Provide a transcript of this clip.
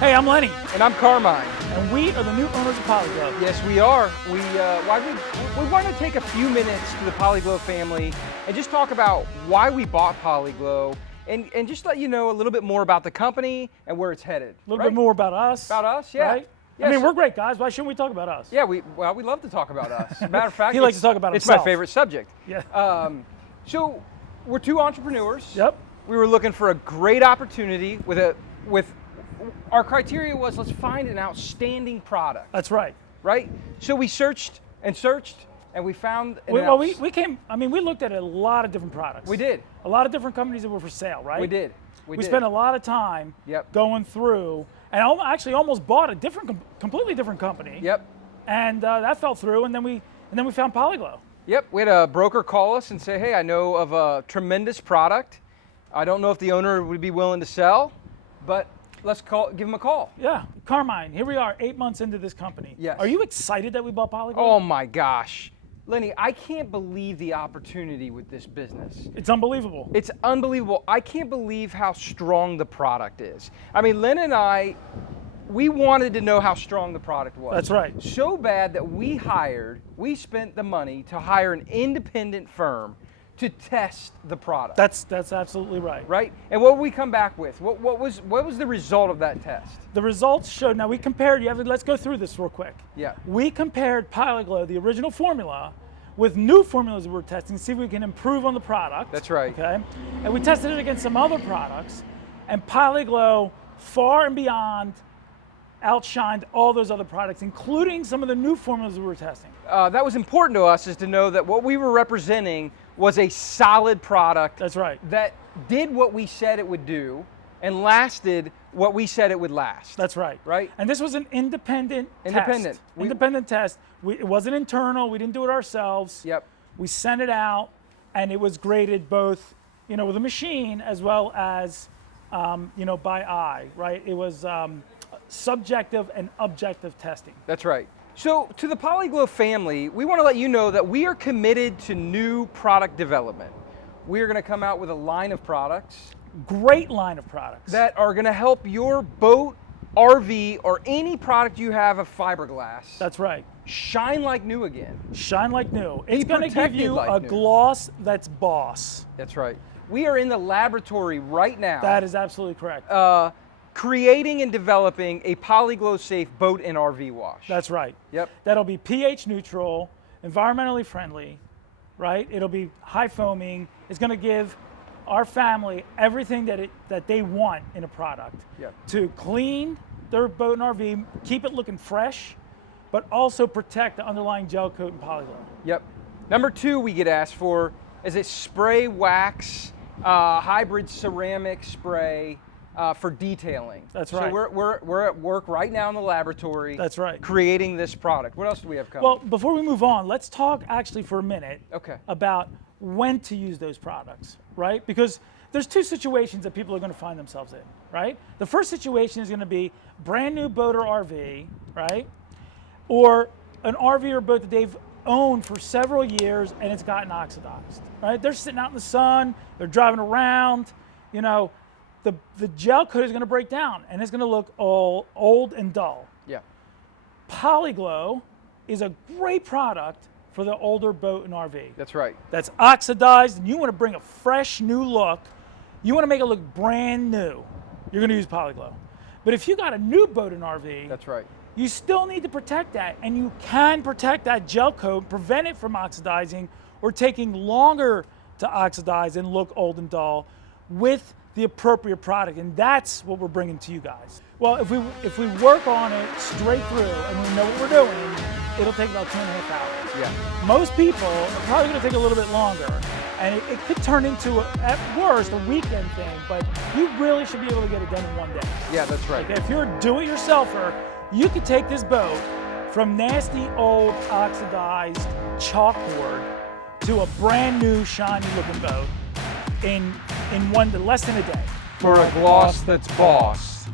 Hey, I'm Lenny. And I'm Carmine. And we are the new owners of Poli Glow. Yes, we are. We want to take a few minutes to the Poli Glow family and just talk about why we bought Poli Glow and just let you know a little bit more about the company and where it's headed. A little bit more about us. About us, yeah. Right? Yeah, I mean, we're great guys. Why shouldn't we talk about us? Yeah, we love to talk about us. Matter of fact, he likes to talk about himself. It's my favorite subject. Yeah. So we're two entrepreneurs. Yep. We were looking for a great opportunity with our criteria was let's find an outstanding product. That's right. Right? So we searched and we found we looked at a lot of different products. We did. A lot of different companies that were for sale, right? We did. We spent a lot of time going through and actually almost bought a completely different company. Yep. And that fell through, and then we found Poli Glow. Yep. We had a broker call us and say, hey, I know of a tremendous product. I don't know if the owner would be willing to sell, but let's give him a call. Yeah. Carmine, here we are 8 months into this company. Yes. Are you excited that we bought Poli Glow? Oh my gosh. Lenny, I can't believe the opportunity with this business. It's unbelievable. It's unbelievable. I can't believe how strong the product is. I mean, Len and I, we wanted to know how strong the product was. That's right. So bad that we spent the money to hire an independent firm to test the product. That's absolutely right. Right? And what did we come back with? What was the result of that test? The results showed, now we compared, let's go through this real quick. Yeah. We compared Poli Glow, the original formula, with new formulas that we're testing to see if we can improve on the product. That's right. Okay. And we tested it against some other products, and Poli Glow far and beyond outshined all those other products, including some of the new formulas we were testing. That was important to us, is to know that what we were representing was a solid product. That's right. That did what we said it would do and lasted what we said it would last. That's right. Right? And this was an independent test. Independent test. It wasn't internal. We didn't do it ourselves. Yep. We sent it out, and it was graded both, with a machine as well as, by eye. Right? It was subjective and objective testing. That's right. So to the Poli Glow family, we want to let you know that we are committed to new product development. We are going to come out with a line of products. Great line of products. That are going to help your boat, RV, or any product you have of fiberglass. That's right. Shine like new again. Shine like new. It's going to give you a gloss that's boss. That's right. We are in the laboratory right now. That is absolutely correct. Creating and developing a Poli Glow safe boat and RV wash. That's right. Yep. That'll be pH neutral, environmentally friendly, right? It'll be high foaming. It's going to give our family everything that they want in a product. Yep. To clean their boat and RV, keep it looking fresh, but also protect the underlying gel coat in Poli Glow. Yep. Number 2 we get asked for is a spray wax, hybrid ceramic spray. For detailing. That's right. So we're at work right now in the laboratory. That's right. Creating this product. What else do we have coming? Well, before we move on, let's talk actually for a minute about when to use those products, right? Because there's two situations that people are going to find themselves in, right? The first situation is going to be brand new boat or RV, right? Or an RV or boat that they've owned for several years and it's gotten oxidized, right? They're sitting out in the sun, they're driving around, the gel coat is going to break down and it's going to look all old and dull. Yeah. Poli Glow is a great product for the older boat and RV. That's right. That's oxidized, and you want to bring a fresh new look. You want to make it look brand new. You're going to use Poli Glow. But if you got a new boat and RV, that's right. You still need to protect that, and you can protect that gel coat, prevent it from oxidizing or taking longer to oxidize and look old and dull with the appropriate product, and that's what we're bringing to you guys. Well, if we work on it straight through and we know what we're doing, it'll take about 2.5 hours. Yeah. Most people are probably going to take a little bit longer, and it could turn into, at worst, a weekend thing, but you really should be able to get it done in one day. Yeah, that's right. Okay, if you're a do-it-yourselfer, you could take this boat from nasty old oxidized chalkboard to a brand new shiny looking boat in less than a day. For a gloss that's boss.